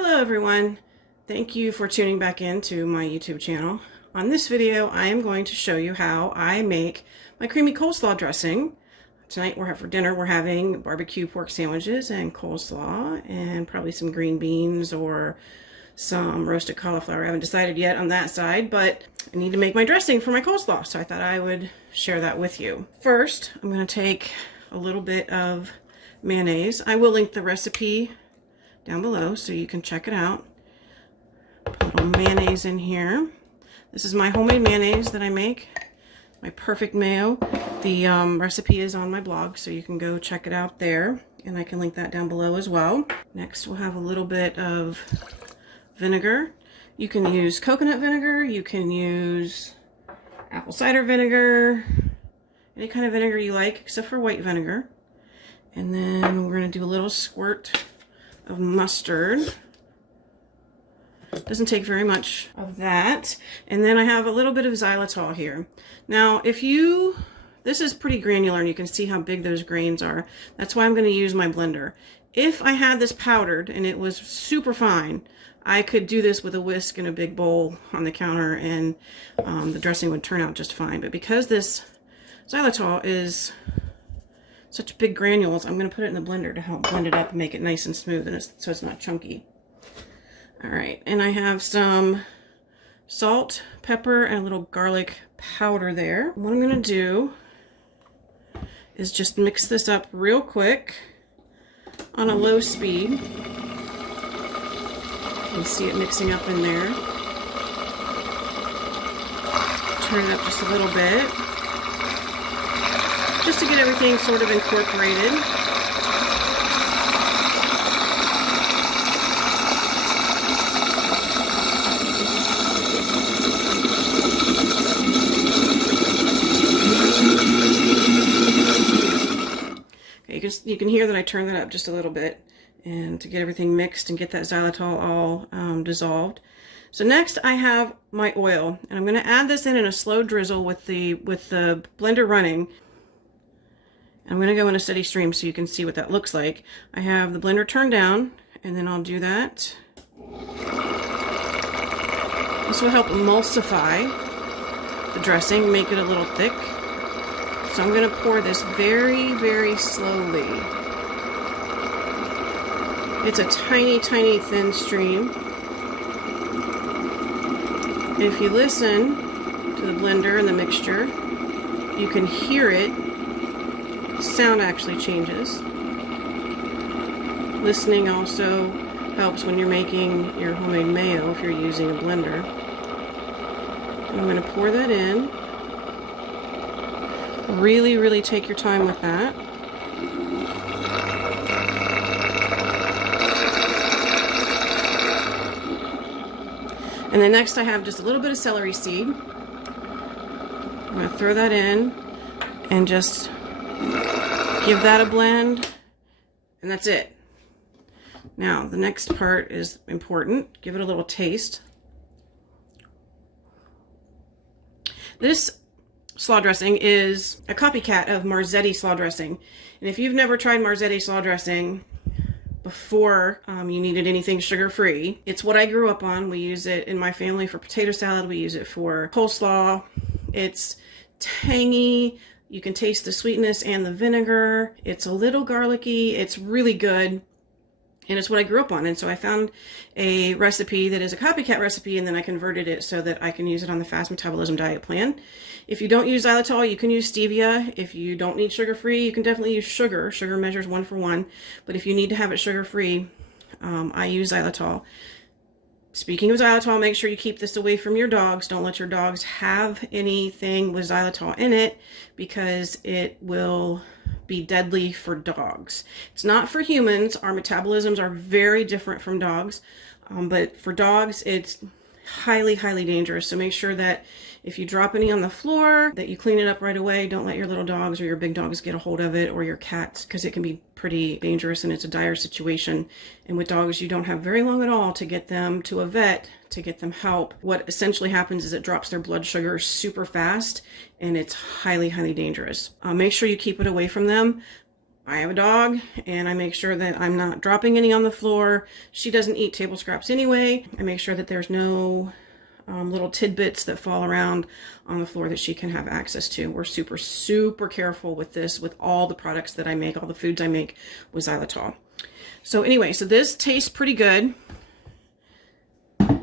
Hello everyone, thank you for tuning back into my YouTube channel. On this video I am going to show you how I make my creamy coleslaw dressing. Tonight for dinner we're having barbecue pork sandwiches and coleslaw and probably some green beans or some roasted cauliflower. I haven't decided yet on that side, but I need to make my dressing for my coleslaw, so I thought I would share that with you. First, I'm going to take a little bit of mayonnaise. I will link the recipe down below so you can check it out. Put a little mayonnaise in here. This is my homemade mayonnaise that I make, my perfect mayo. The recipe is on my blog, so you can go check it out there, and I can link that down below as well. Next we'll have a little bit of vinegar. You can use coconut vinegar, you can use apple cider vinegar, any kind of vinegar you like except for white vinegar. And then we're going to do a little squirt of mustard. Doesn't take very much of that. And then I have a little bit of xylitol here. Now this is pretty granular and you can see how big those grains are. That's why I'm going to use my blender. If I had this powdered and it was super fine, I could do this with a whisk in a big bowl on the counter and the dressing would turn out just fine. But because this xylitol is such big granules, I'm going to put it in the blender to help blend it up and make it nice and smooth and so it's not chunky. Alright, and I have some salt, pepper, and a little garlic powder there. What I'm going to do is just mix this up real quick on a low speed. You can see it mixing up in there. Turn it up just a little bit, just to get everything sort of incorporated. Okay, you can hear that I turned that up just a little bit, and to get everything mixed and get that xylitol all dissolved. So next I have my oil, and I'm going to add this in a slow drizzle with the blender running. I'm going to go in a steady stream so you can see what that looks like. I have the blender turned down, and then I'll do that. This will help emulsify the dressing, make it a little thick. So I'm going to pour this very, very slowly. It's a tiny, tiny thin stream. And if you listen to the blender and the mixture, you can hear it. Sound actually changes. Listening also helps when you're making your homemade mayo if you're using a blender. I'm going to pour that in. Really, really take your time with that. And then next I have just a little bit of celery seed. I'm going to throw that in and just give that a blend, and that's it. Now, the next part is important. Give it a little taste. This slaw dressing is a copycat of Marzetti Slaw Dressing. And if you've never tried Marzetti Slaw Dressing before you needed anything sugar-free, it's what I grew up on. We use it in my family for potato salad. We use it for coleslaw. It's tangy. You can taste the sweetness and the vinegar. It's a little garlicky. It's really good. And it's what I grew up on. And so I found a recipe that is a copycat recipe, and then I converted it so that I can use it on the fast metabolism diet plan. If you don't use xylitol, you can use stevia. If you don't need sugar-free, you can definitely use sugar. Sugar measures 1 for 1. But if you need to have it sugar-free, I use xylitol. Speaking of xylitol, make sure you keep this away from your dogs. Don't let your dogs have anything with xylitol in it because it will be deadly for dogs. It's not for humans. Our metabolisms are very different from dogs, but for dogs it's highly, highly dangerous. So make sure that if you drop any on the floor, that you clean it up right away. Don't let your little dogs or your big dogs get a hold of it, or your cats, because it can be pretty dangerous and it's a dire situation. And with dogs, you don't have very long at all to get them to a vet to get them help. What essentially happens is it drops their blood sugar super fast, and it's highly, highly dangerous. Make sure you keep it away from them. I have a dog, and I make sure that I'm not dropping any on the floor. She doesn't eat table scraps anyway. I make sure that there's no little tidbits that fall around on the floor that she can have access to. We're super, super careful with this, with all the products that I make, all the foods I make with xylitol. So anyway, so this tastes pretty good.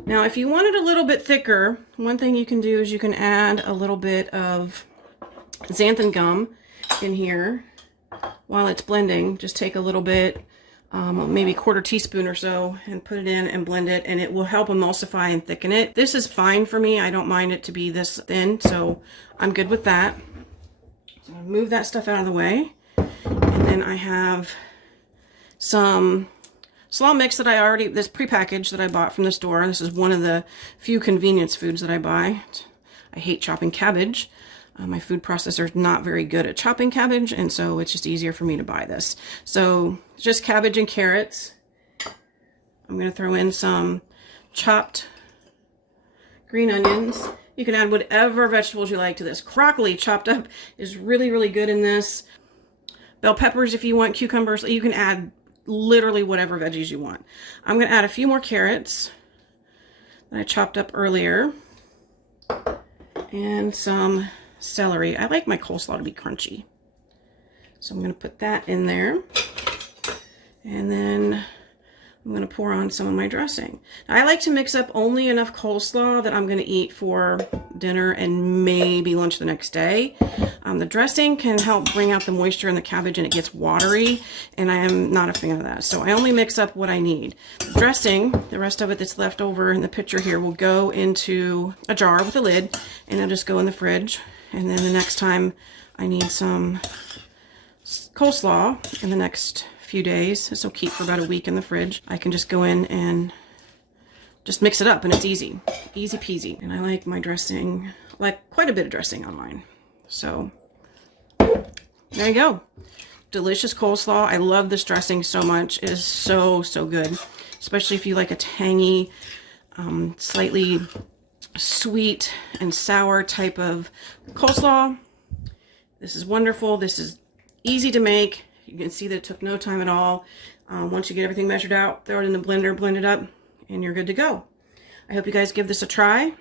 Now, if you want it a little bit thicker, one thing you can do is you can add a little bit of xanthan gum in here while it's blending. Just take a little bit, maybe a quarter teaspoon or so, and put it in and blend it, and it will help emulsify and thicken it. This is fine for me. I don't mind it to be this thin, so I'm good with that. So I'll move that stuff out of the way. And then I have some slaw mix that I already, this prepackaged that I bought from the store. This is one of the few convenience foods that I buy. I hate chopping cabbage. My food processor is not very good at chopping cabbage, and so it's just easier for me to buy this. So just cabbage and carrots. I'm going to throw in some chopped green onions. You can add whatever vegetables you like to this. Broccoli chopped up is really, really good in this. Bell peppers if you want, cucumbers. You can add literally whatever veggies you want. I'm going to add a few more carrots that I chopped up earlier, and some celery. I like my coleslaw to be crunchy, so I'm going to put that in there, and then I'm going to pour on some of my dressing. Now, I like to mix up only enough coleslaw that I'm going to eat for dinner and maybe lunch the next day. The dressing can help bring out the moisture in the cabbage, and it gets watery, and I am not a fan of that. So I only mix up what I need. The dressing, the rest of it that's left over in the pitcher here, will go into a jar with a lid, and it'll just go in the fridge. And then the next time I need some coleslaw in the next few days, this will keep for about a week in the fridge, I can just go in and just mix it up, and it's easy. Easy peasy. And I like my dressing, like quite a bit of dressing on mine. So there you go. Delicious coleslaw. I love this dressing so much. It is so, so good. Especially if you like a tangy, slightly sweet and sour type of coleslaw. This is wonderful. This is easy to make. You can see that it took no time at all. Once you get everything measured out, throw it in the blender, blend it up, and you're good to go. I hope you guys give this a try.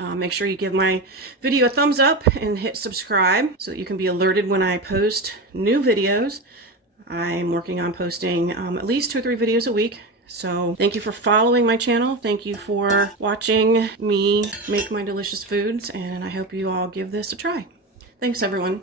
Make sure you give my video a thumbs up and hit subscribe so that you can be alerted when I post new videos. I'm working on posting at least 2 or 3 videos a week. So thank you for following my channel. Thank you for watching me make my delicious foods, and I hope you all give this a try. Thanks, everyone.